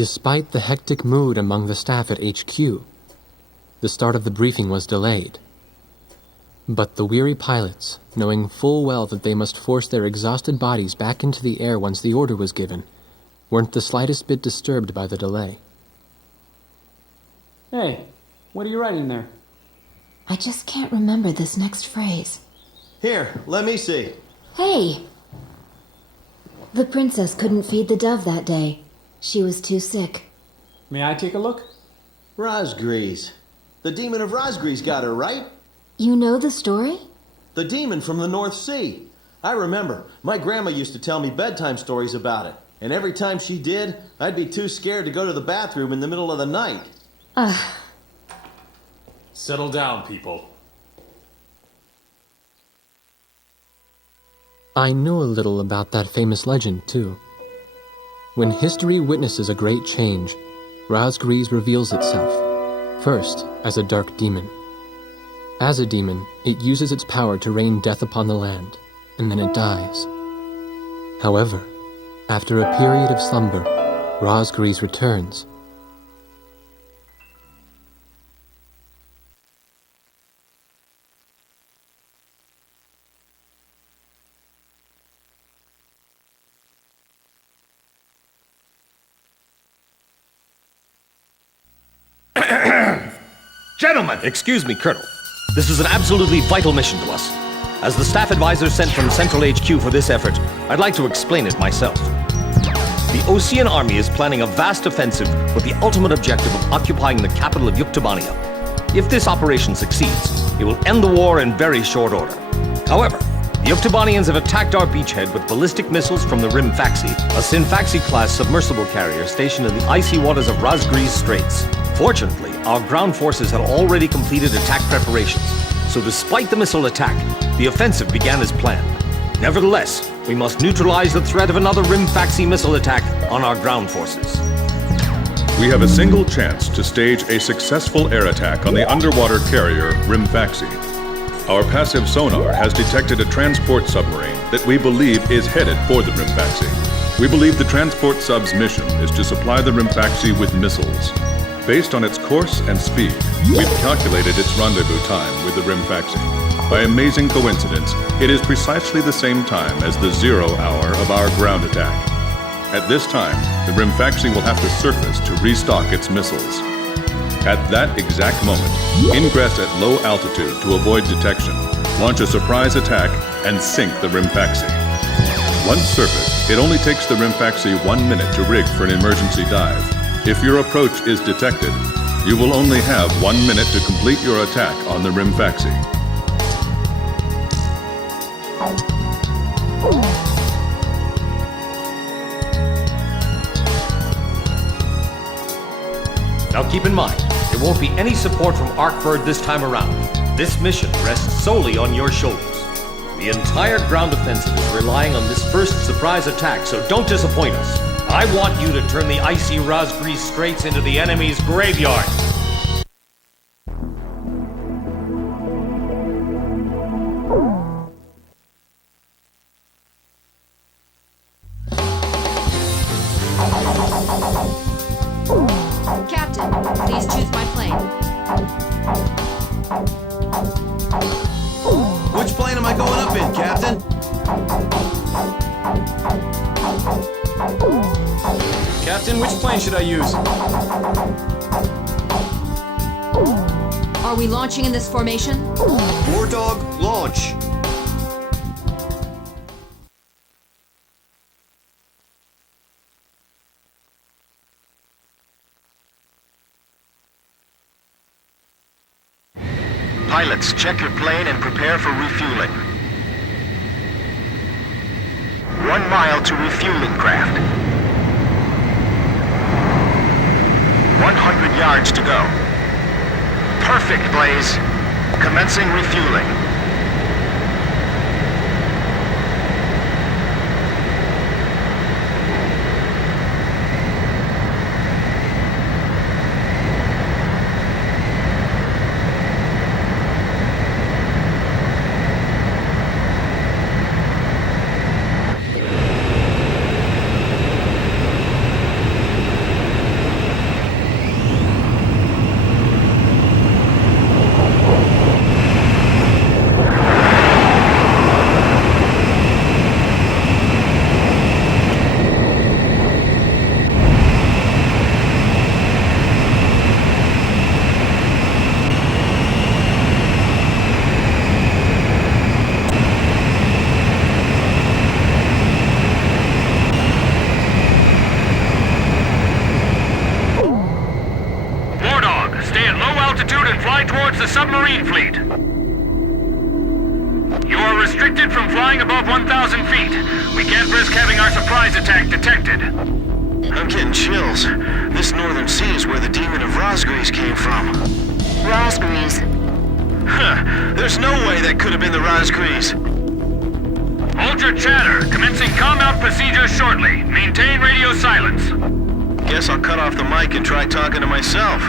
Despite the hectic mood among the staff at HQ, the start of the briefing was delayed. But the weary pilots, knowing full well that they must force their exhausted bodies back into the air once the order was given, weren't the slightest bit disturbed by the delay. Hey, what are you writing there? I just can't remember this next phrase. Here, let me see. Hey! The princess couldn't feed the dove that day. She was too sick. May I take a look? Razgriz. The demon of Razgriz got her, right? You know the story? The demon from the North Sea. I remember. My grandma used to tell me bedtime stories about it. And every time she did, I'd be too scared to go to the bathroom in the middle of the night. Settle down, people. I knew a little about that famous legend, too. When history witnesses a great change, Razgriz reveals itself, first as a dark demon. As a demon, it uses its power to rain death upon the land, and then it dies. However, after a period of slumber, Razgriz returns. Gentlemen! Excuse me, Colonel. This is an absolutely vital mission to us. As the staff advisor sent from Central HQ for this effort, I'd like to explain it myself. The Osean army is planning a vast offensive with the ultimate objective of occupying the capital of Yuktobania. If this operation succeeds, it will end the war in very short order. However, the Yuktobanians have attacked our beachhead with ballistic missiles from the Rimfaxi, a Sinfaxi-class submersible carrier stationed in the icy waters of Razgriz Straits. Fortunately, our ground forces had already completed attack preparations, so despite the missile attack, the offensive began as planned. Nevertheless, we must neutralize the threat of another Rimfaxi missile attack on our ground forces. We have a single chance to stage a successful air attack on the underwater carrier Rimfaxi. Our passive sonar has detected a transport submarine that we believe is headed for the Rimfaxi. We believe the transport sub's mission is to supply the Rimfaxi with missiles. Based on its course and speed, we've calculated its rendezvous time with the Rimfaxi. By amazing coincidence, it is precisely the same time as the 0 hour of our ground attack. At this time, the Rimfaxi will have to surface to restock its missiles. At that exact moment, ingress at low altitude to avoid detection, launch a surprise attack, and sink the Rimfaxi. Once surfaced, it only takes the Rimfaxi 1 minute to rig for an emergency dive. If your approach is detected, you will only have 1 minute to complete your attack on the Rimfaxi. Now keep in mind, there won't be any support from Arkford this time around. This mission rests solely on your shoulders. The entire ground offensive is relying on this first surprise attack, so don't disappoint us. I want you to turn the icy Razgriz Straits into the enemy's graveyard. Captain, please choose my plane. Which plane am I going up in, Captain? Captain, which plane should I use? Are we launching in this formation? War Dog, launch. Pilots, check your plane and prepare for refueling. 1 mile to refueling craft. 100 yards to go. Perfect, Blaze. Commencing refueling. towards the submarine fleet. You are restricted from flying above 1,000 feet. We can't risk having our surprise attack detected. I'm getting chills. This northern sea is where the demon of Razgriz came from. Razgriz. Huh. There's no way that could have been the Razgriz. Hold your chatter. Commencing combat procedures shortly. Maintain radio silence. Guess I'll cut off the mic and try talking to myself.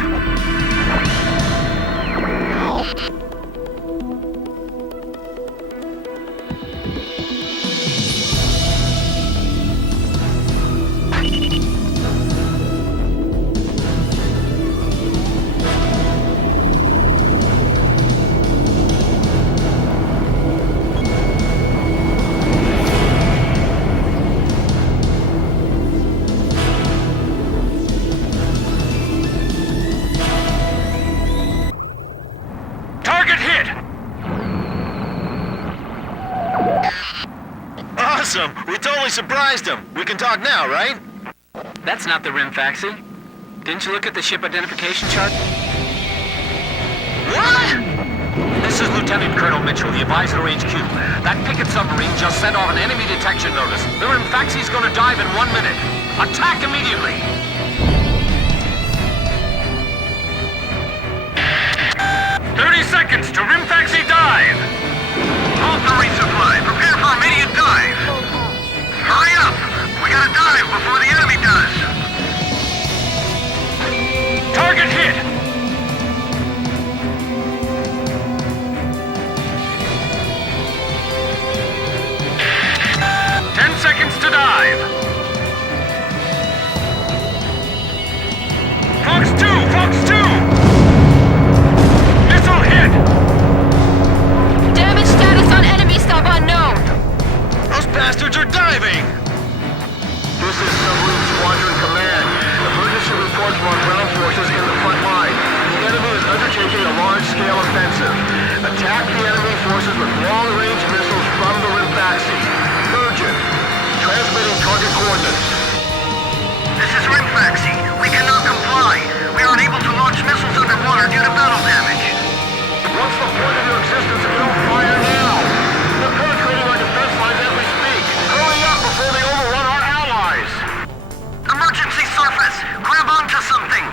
Awesome! We totally surprised him. We can talk now, right? That's not the Rimfaxi. Didn't you look at the ship identification chart? What? This is Lieutenant Colonel Mitchell, the advisor HQ. That picket submarine just sent off an enemy detection notice. The Rimfaxi's gonna dive in 1 minute. Attack immediately! 30 seconds to Rimfaxi dive! Hold the resupply. Prepare for immediate dive! Hurry up! We gotta dive before the enemy does! Target hit! Seconds to dive. Fox 2! Fox 2! Missile hit! Damage status on enemy sub unknown. Those bastards are diving! This is Submarine Squadron Command. Emergency report from our ground forces in the front line. The enemy is undertaking a large-scale offensive. Attack the enemy forces with long-range missiles from the Rimfaxi. Urgent. Transmitting target coordinates. This is Rimfaxi. We cannot comply. We aren't able to launch missiles underwater due to battle damage. What's the point of your existence if you don't fire now? They're penetrating our defense lines as we speak. Hurry up before they overrun our allies. Emergency surface. Grab onto something.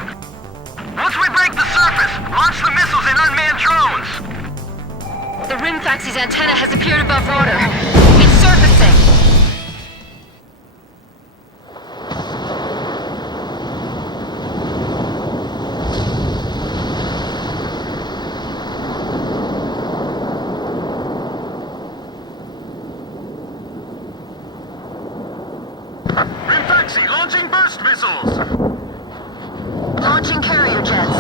Once we break the surface, launch the missiles in unmanned drones. The Rimfaxi's antenna has appeared above water. It's surfacing. Rimfaxi launching burst missiles! Launching carrier jets.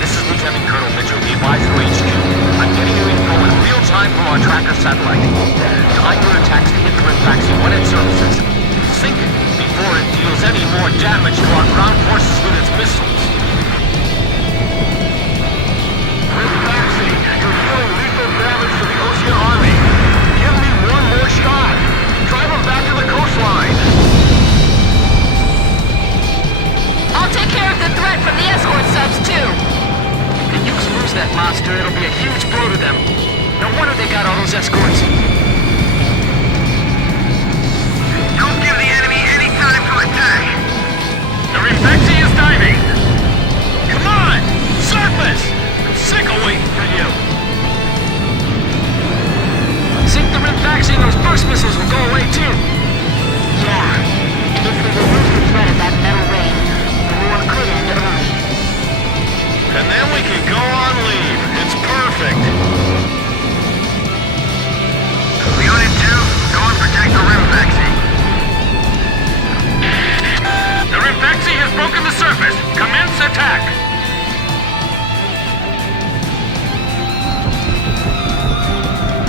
This is Lieutenant Colonel Mitchell, the advisor HQ. I'm getting you info in real time from our tracker satellite. Time your attacks to hit the Rimfaxi when it surfaces. Sink it before it deals any more damage to our ground forces with its missiles. Rimfaxi, you're dealing lethal damage to the Ocean Army. Give me one more shot. Drive them back to the coastline. I'll take care of the threat from the escort subs, too. If you lose that monster, it'll be a huge blow to them. No wonder they got all those escorts. Don't give the enemy any time to attack. The Rimfaxi is diving. Come on! Surface! I'm sick of waiting for you. Sink the Rimfaxi and those burst missiles will go away too. Yeah. And if we remove the threat of that metal rain, the war could end early. And then we can go on leave. It's perfect. Unit 2, go and protect the Rimfaxi. The Rimfaxi has broken the surface. Commence attack.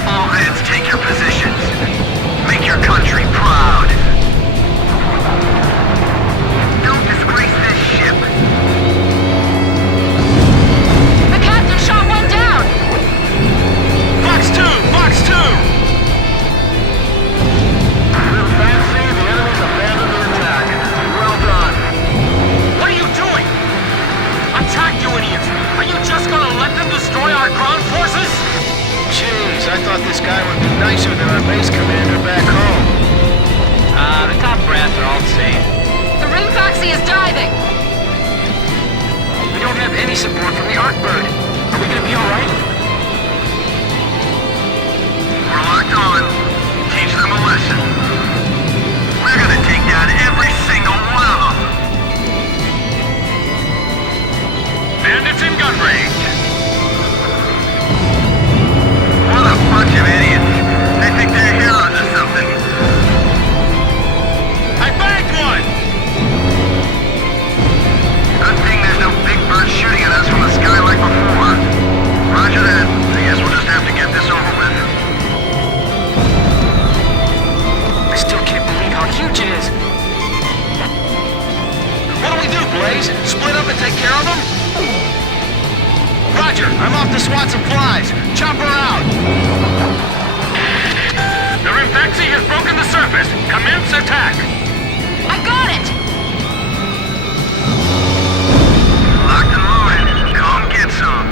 All hands take your positions. Make your country proud. Don't disgrace this ship. The captain shot one down. Fox 2! Fox 2! Rimfaxi, the enemy's abandoned the attack. Well done. What are you doing? let them destroy our ground forces? Jeez, I thought this guy would be nicer than our base commander back home. The top brass are all the same. The ring foxy is diving! We don't have any support from the Arcbird. Are we gonna be alright? We're locked on. Teach them a lesson. We're gonna take down every single one of them. Bandits in gun range. What a bunch of idiots. They think they're heroes or something. I bagged one! Good thing there's no big bird shooting at us from the sky like before. Roger that. I guess we'll just have to get this over with. I still can't believe how huge it is. What do we do, Blaze? Split up and take care of them? Roger, I'm off to swat some flies. Chopper out. The Rimfaxi has broken the surface. Commence attack. I got it! Locked and loaded. Come get some.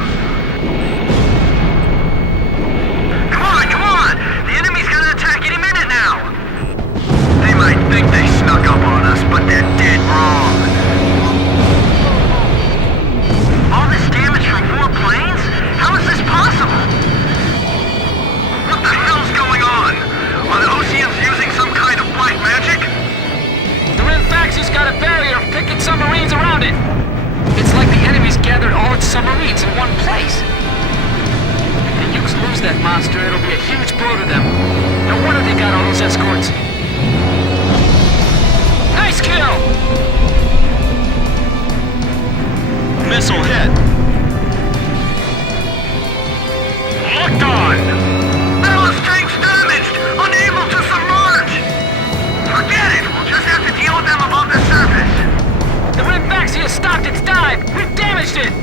Come on! The enemy's gonna attack any minute now! They might think they snuck up on us, but they're dead wrong. All this damage from 4 planes? How is this possible? What the hell's going on? Are the Oceans using some kind of black magic? The Rimfaxi's got a barrier of picket submarines around it. It's like the enemy's gathered all its submarines in one place. If the Ukes lose that monster, it'll be a huge blow to them. No wonder they got all those escorts. Nice kill! Missile hit. Locked on! Battle strength's damaged! Unable to submerge! Forget it! We'll just have to deal with them above the surface. The Rimfaxi has stopped its dive! We've damaged it!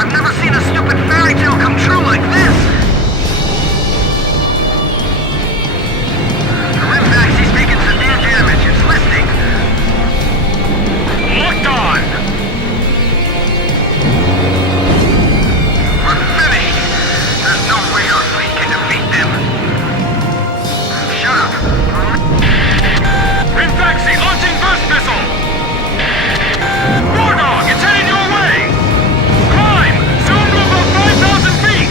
I've never seen a stupid fairy tale come true like this! The Rimfaxi's taking severe damage. It's listing. Locked on! We're finished! There's no way our fleet can defeat them. Shut up! Rimfaxi launching burst missile! War Dog, it's heading your way! Climb! Zoom to about 5,000 feet!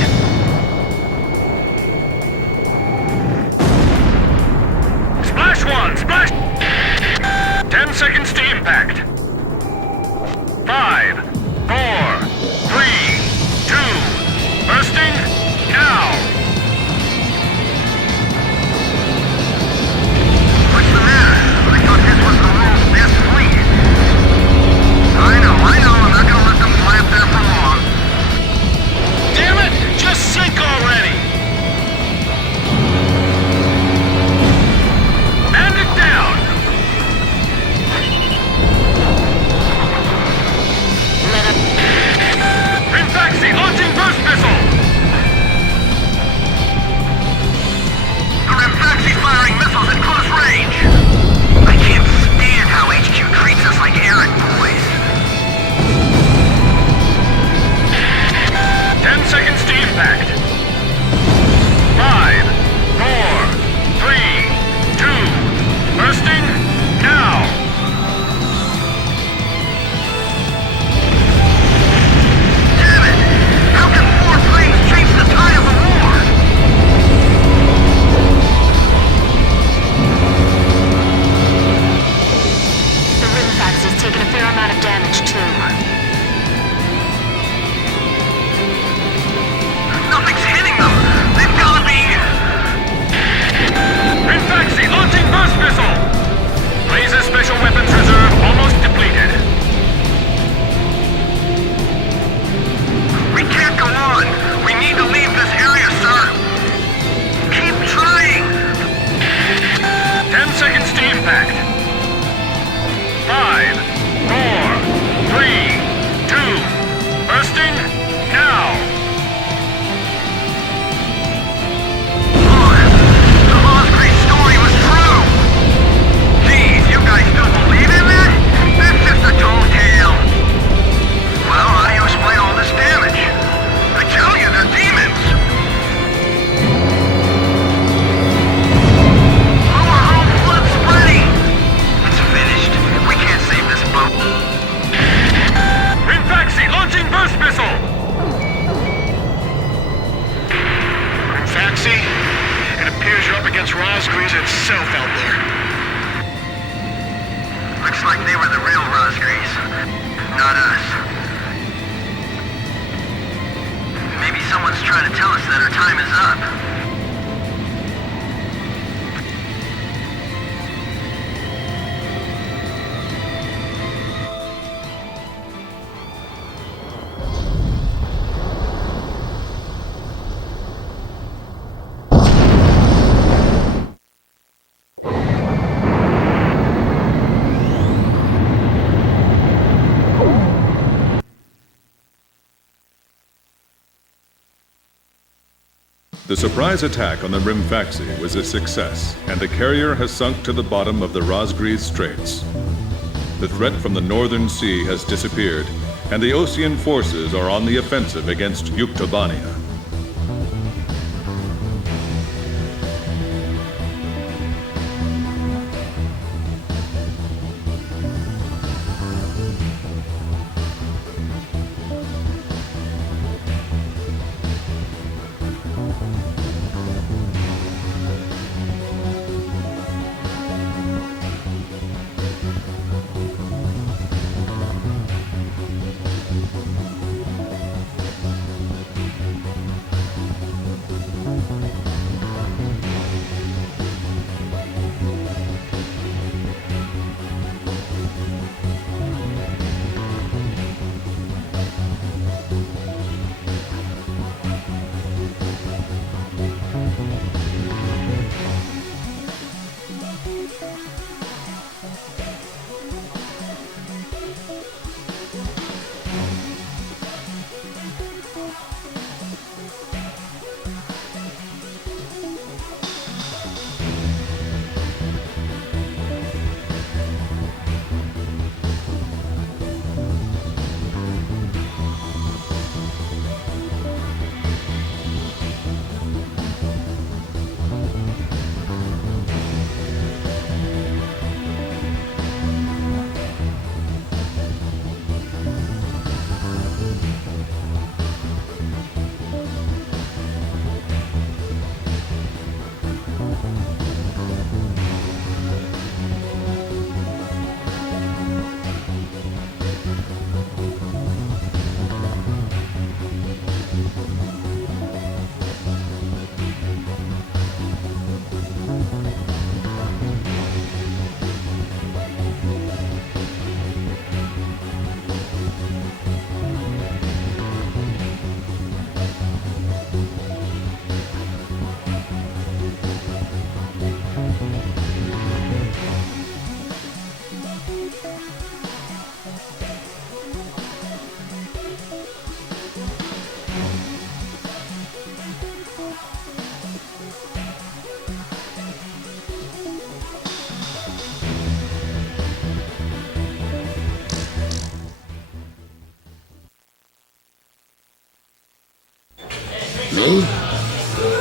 Not us. Maybe someone's trying to tell us that our time is up. The surprise attack on the Rimfaxi was a success, and the carrier has sunk to the bottom of the Razgriz Straits. The threat from the northern sea has disappeared, and the Osean forces are on the offensive against Yuktobania. Me?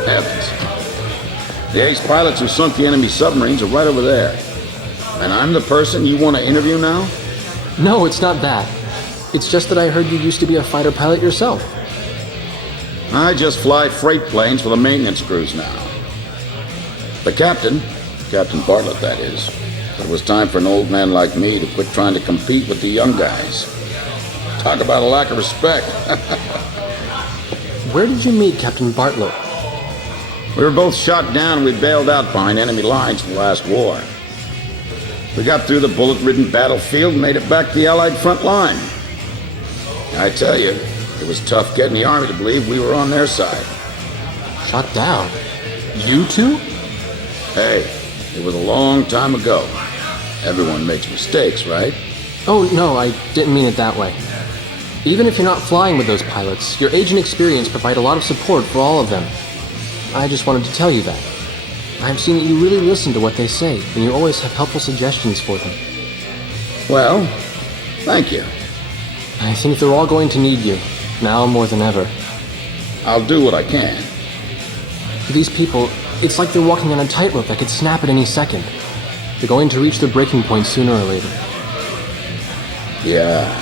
Heavens. The ace pilots who sunk the enemy submarines are right over there. And I'm the person you want to interview now? No, it's not that. It's just that I heard you used to be a fighter pilot yourself. I just fly freight planes for the maintenance crews now. The captain, Captain Bartlett that is, said it was time for an old man like me to quit trying to compete with the young guys. Talk about a lack of respect. Where did you meet Captain Bartlett? We were both shot down and we bailed out behind enemy lines in the last war. We got through the bullet-ridden battlefield and made it back to the Allied front line. I tell you, it was tough getting the Army to believe we were on their side. Shot down? You two? Hey, it was a long time ago. Everyone makes mistakes, right? Oh, no, I didn't mean it that way. Even if you're not flying with those pilots, your age and experience provide a lot of support for all of them. I just wanted to tell you that. I've seen that you really listen to what they say, and you always have helpful suggestions for them. Well, thank you. I think they're all going to need you, now more than ever. I'll do what I can. These people, it's like they're walking on a tightrope that could snap at any second. They're going to reach their breaking point sooner or later. Yeah.